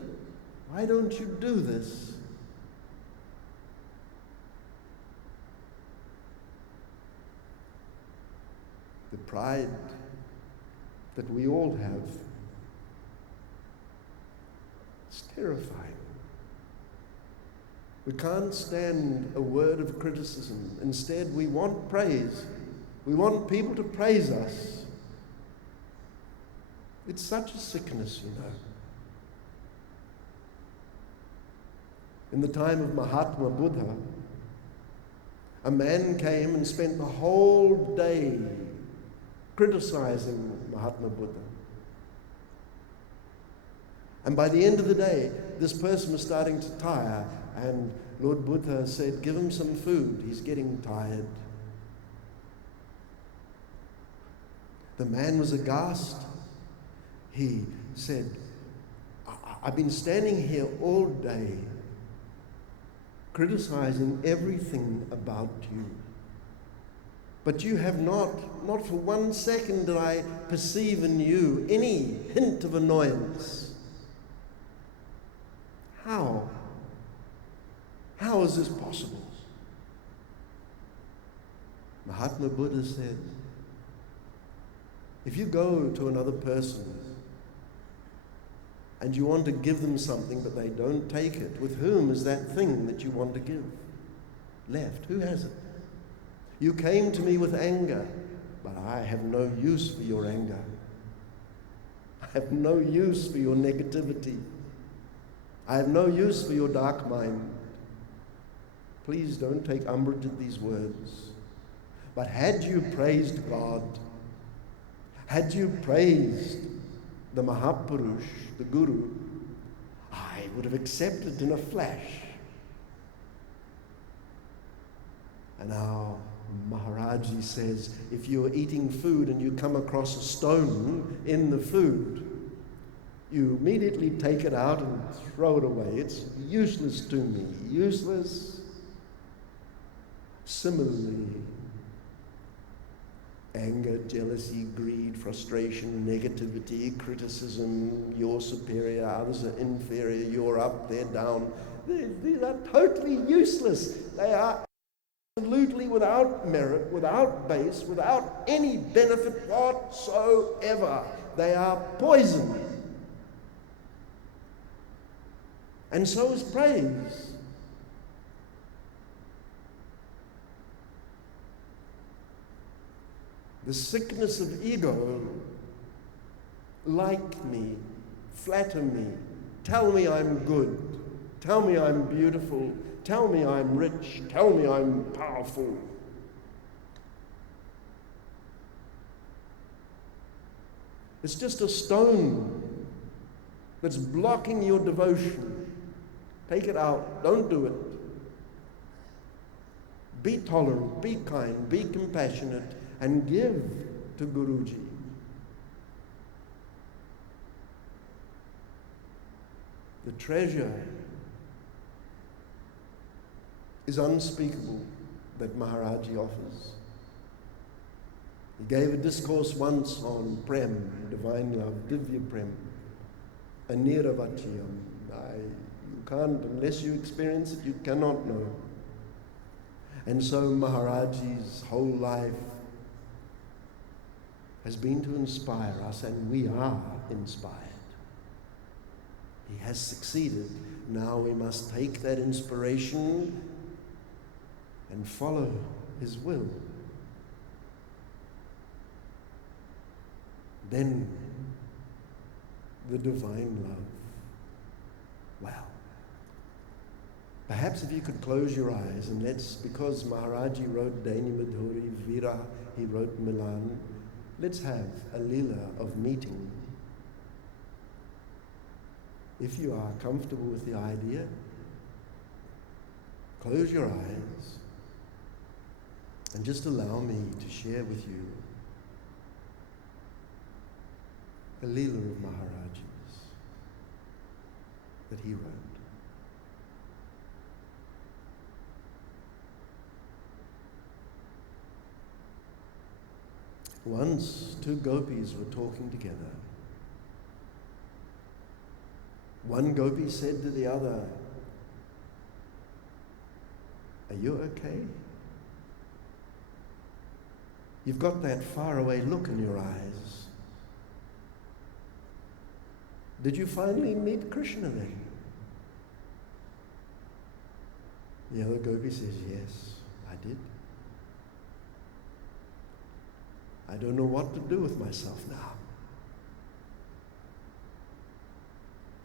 Why don't you do this?" The pride that we all have is terrifying. We can't stand a word of criticism. Instead, we want praise. We want people to praise us. It's such a sickness, you know. In the time of Mahatma Buddha, a man came and spent the whole day criticizing Mahatma Buddha. And by the end of the day, this person was starting to tire, and Lord Buddha said, "Give him some food, he's getting tired." The man was aghast. He said, I've been standing here all day criticizing everything about you. But you have not for 1 second did I perceive in you any hint of annoyance. How? How is this possible? Mahatma Buddha said, if you go to another person and you want to give them something but they don't take it, with whom is that thing that you want to give left? Who has it? You came to me with anger, but I have no use for your anger. I have no use for your negativity. I have no use for your dark mind. Please don't take umbrage at these words. But had you praised God, had you praised the Mahapurush, the Guru, I would have accepted in a flash. And now Maharaji says, if you're eating food and you come across a stone in the food, you immediately take it out and throw it away. It's useless to me. Useless. Similarly, anger, jealousy, greed, frustration, negativity, criticism, you're superior, others are inferior, you're up, they're down. These are totally useless. They are absolutely without merit, without base, without any benefit whatsoever. They are poison. And so is praise. The sickness of ego, like me, flatter me, tell me I'm good, tell me I'm beautiful, tell me I'm rich, tell me I'm powerful. It's just a stone that's blocking your devotion. Take it out. Don't do it. Be tolerant, be kind, be compassionate, and give to Guruji. The treasure is unspeakable that Maharaji offers. He gave a discourse once on Prem, divine love, Divya Prem, Aniravachiyam. You can't, unless you experience it, you cannot know. And so Maharaji's whole life has been to inspire us, and we are inspired. He has succeeded. Now we must take that inspiration and follow his will. then the divine love. Wow. Perhaps if you could close your eyes, and because Maharaji wrote Daini Madhuri, Vira, he wrote Milan, let's have a lila of meeting. If you are comfortable with the idea, close your eyes and just allow me to share with you a lila of Maharaji's that he wrote. Once two gopis were talking together. One gopi said to the other, "Are you okay? You've got that faraway look in your eyes. Did you finally meet Krishna then?" The other gopi says, "Yes, I did. I don't know what to do with myself now.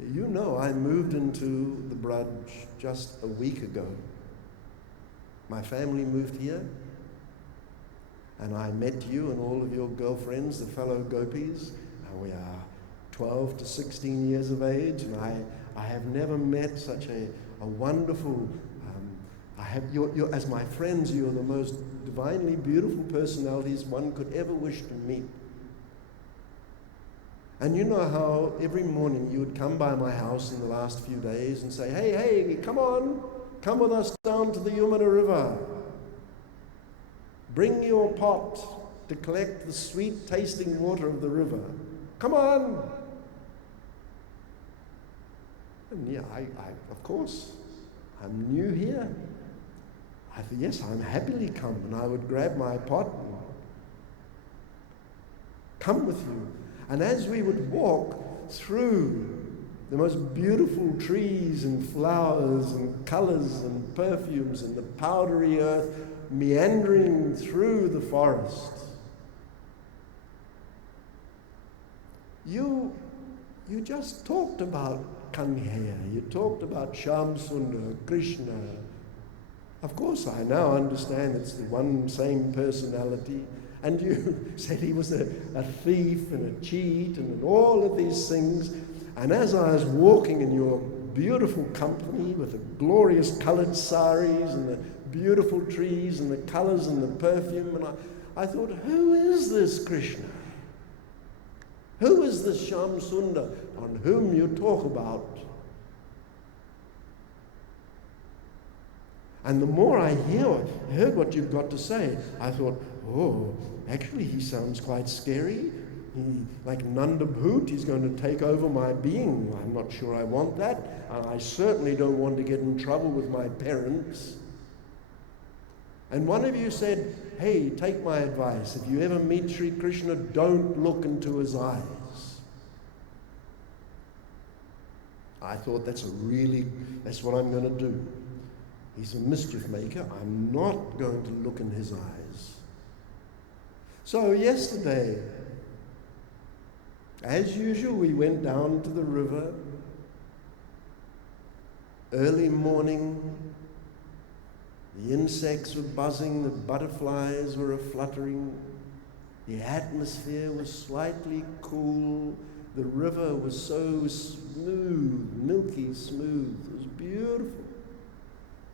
You know, I moved into the Braj just a week ago. My family moved here, and I met you and all of your girlfriends, the fellow gopis. Now we are 12 to 16 years of age, and I have never met such a wonderful, you're, as my friends, you're the most divinely beautiful personalities one could ever wish to meet. And you know how every morning you would come by my house in the last few days and say, hey, come on, come with us down to the Yamuna River. Bring your pot to collect the sweet tasting water of the river. Come on." And yeah, I of course, I'm new here. I said, "Yes, I'm happily come," and I would grab my pot and come with you. And as we would walk through the most beautiful trees and flowers and colors and perfumes and the powdery earth meandering through the forest, you just talked about Kanhaya, you talked about Shyam Sundar, Krishna. Of course, I now understand it's the one same personality. And you said he was a thief and a cheat and all of these things. And as I was walking in your beautiful company with the glorious colored saris and the beautiful trees and the colors and the perfume, and I thought, who is this Krishna? Who is this Shyam Sundar on whom you talk about? And the more I heard what you've got to say, I thought, oh, actually he sounds quite scary. Like Nanda Bhoot, he's going to take over my being. I'm not sure I want that. I certainly don't want to get in trouble with my parents. And one of you said, hey, take my advice. If you ever meet Sri Krishna, don't look into his eyes. I thought that's what I'm going to do. He's a mischief maker. I'm not going to look in his eyes. So yesterday, as usual, we went down to the river. Early morning, the insects were buzzing, the butterflies were fluttering, the atmosphere was slightly cool, the river was so smooth, milky smooth, it was beautiful.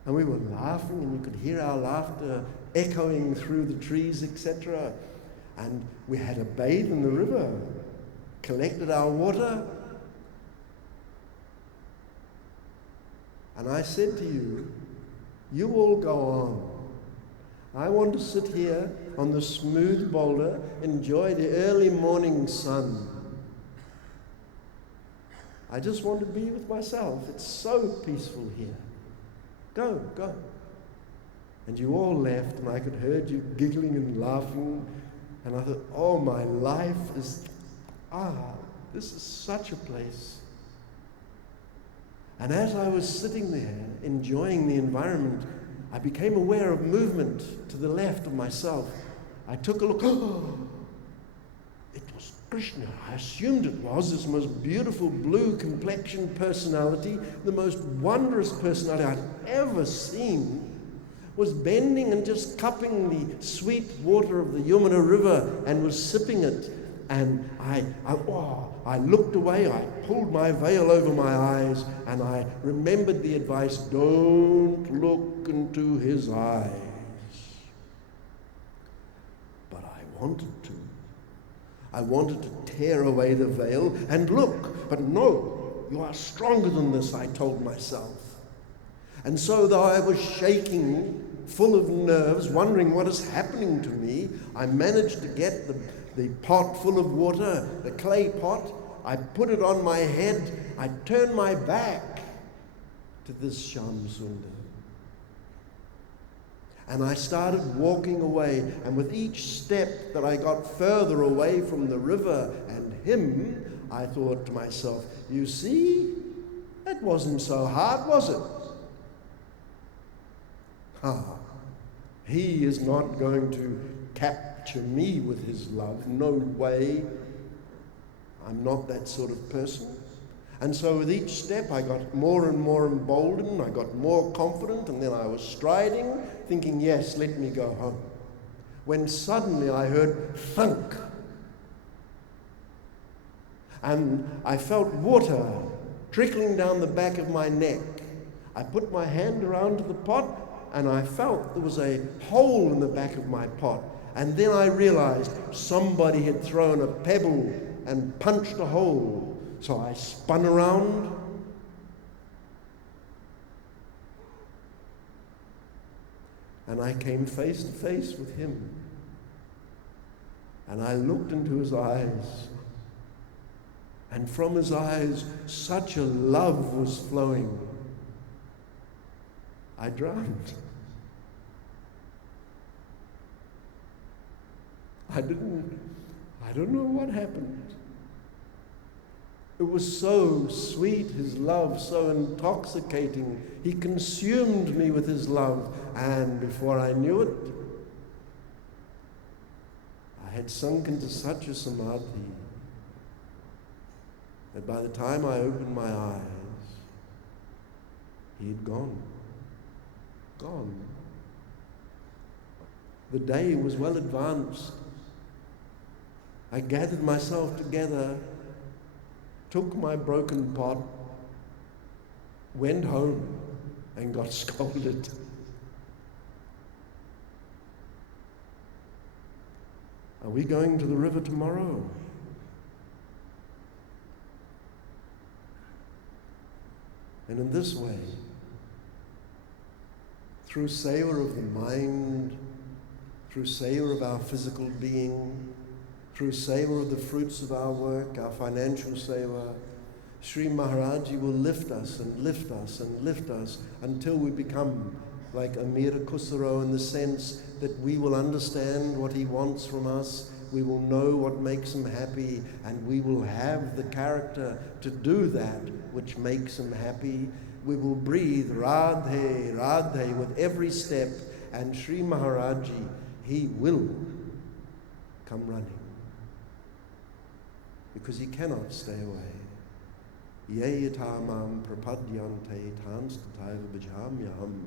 And we were laughing, and you could hear our laughter echoing through the trees, etc. And we had a bathe in the river, collected our water. And I said to you, you all go on. I want to sit here on the smooth boulder, enjoy the early morning sun. I just want to be with myself. It's so peaceful here. Go. And you all left, and I could heard you giggling and laughing. And I thought, oh, my life is, this is such a place. And as I was sitting there, enjoying the environment, I became aware of movement to the left of myself. I took a look. It was Krishna, I assumed it was this most beautiful blue complexioned personality, the most wondrous personality I'd ever seen, was bending and just cupping the sweet water of the Yamuna River and was sipping it. And I looked away, I pulled my veil over my eyes, and I remembered the advice, don't look into his eyes. But I wanted to. I wanted to tear away the veil and look, but no, you are stronger than this, I told myself. And so though I was shaking, full of nerves, wondering what is happening to me, I managed to get the pot full of water, the clay pot. I put it on my head. I turned my back to this Shyam Sundar. And I started walking away, and with each step that I got further away from the river and him, I thought to myself, you see, that wasn't so hard, was it? He is not going to capture me with his love. No way. I'm not that sort of person. And so with each step I got more and more emboldened, I got more confident, and then I was striding, thinking, yes, let me go home. When suddenly I heard thunk. And I felt water trickling down the back of my neck. I put my hand around to the pot, and I felt there was a hole in the back of my pot. And then I realized somebody had thrown a pebble and punched a hole. So I spun around, and I came face to face with him. And I looked into his eyes, and from his eyes such a love was flowing. I drowned. I don't know what happened. It was so sweet, his love, so intoxicating. He consumed me with his love, and before I knew it, I had sunk into such a samadhi that by the time I opened my eyes, he had gone. Gone. The day was well advanced. I gathered myself together, took my broken pot, went home, and got scolded. Are we going to the river tomorrow? And in this way, through seva of the mind, through seva of our physical being, through seva of the fruits of our work, our financial seva, Sri Maharaji will lift us and lift us and lift us until we become like Amira Khusro in the sense that we will understand what he wants from us, we will know what makes him happy, and we will have the character to do that which makes him happy. We will breathe Radhe, Radhe with every step, and Sri Maharaji, he will come running. Because he cannot stay away. Ye yatamam prapadyante tanstataiva bhajamyaham.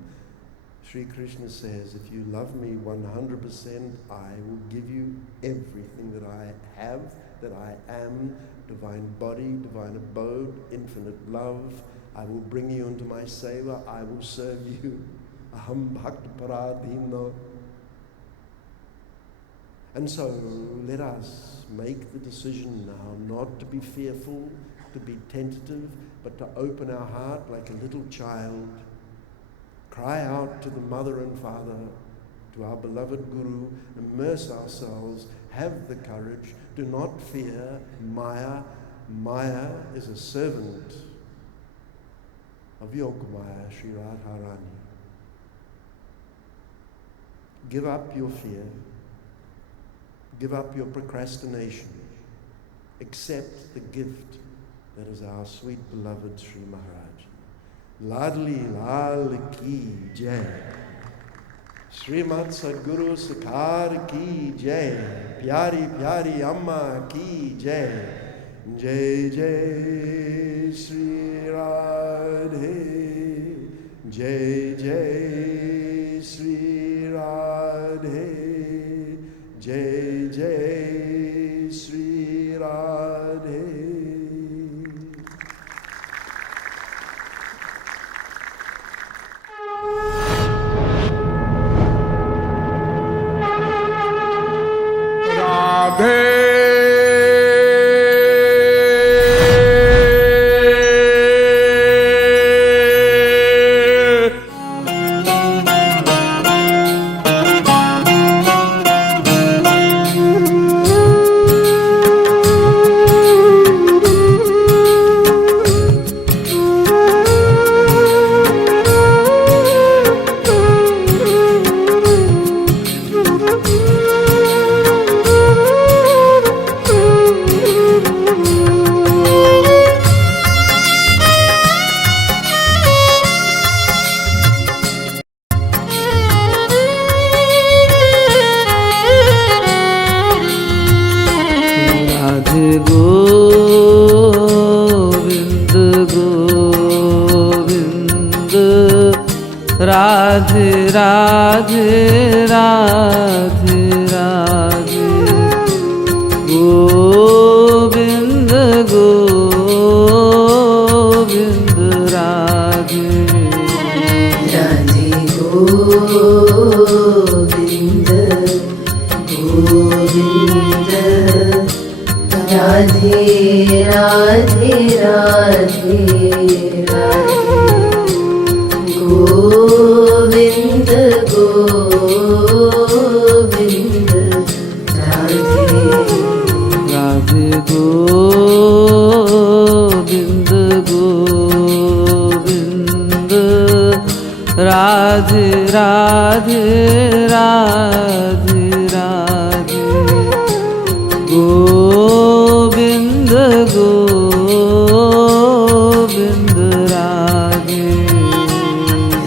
Sri Krishna says, if you love me 100%, I will give you everything that I have, that I am, divine body, divine abode, infinite love. I will bring you into my seva. I will serve you. Aham bhakta paradhino. And so let us make the decision now not to be fearful, to be tentative, but to open our heart like a little child. Cry out to the mother and father, to our beloved Guru, immerse ourselves, have the courage, do not fear Maya. Maya is a servant of Yogamaya, Sri Radharani. Give up your fear. Give up your procrastination. Accept the gift that is our sweet beloved Sri Maharaj. Ladli Lal Ki Jai. Shrimad सद्गुरु सरकार की जय, प्यारी प्यारी अम्मा की जय। जय जय श्री राधे, जय जय श्री राधे, जय जय श्री राधे। राधे राधे राधे राधे राधे गोविंद गोविंद राधे राधे गोविंद गोविंद राधे राधे राधे राधे गोविंद गोविंद राधे राधे गोविंद गोविंद राधे राधे राधे राधे गोविंद गोविंद राधे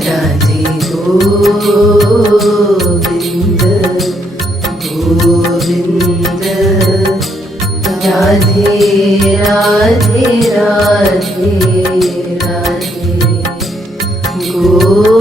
राधे गोविंद गोविंद राधे राधे राधे राधे गोविंद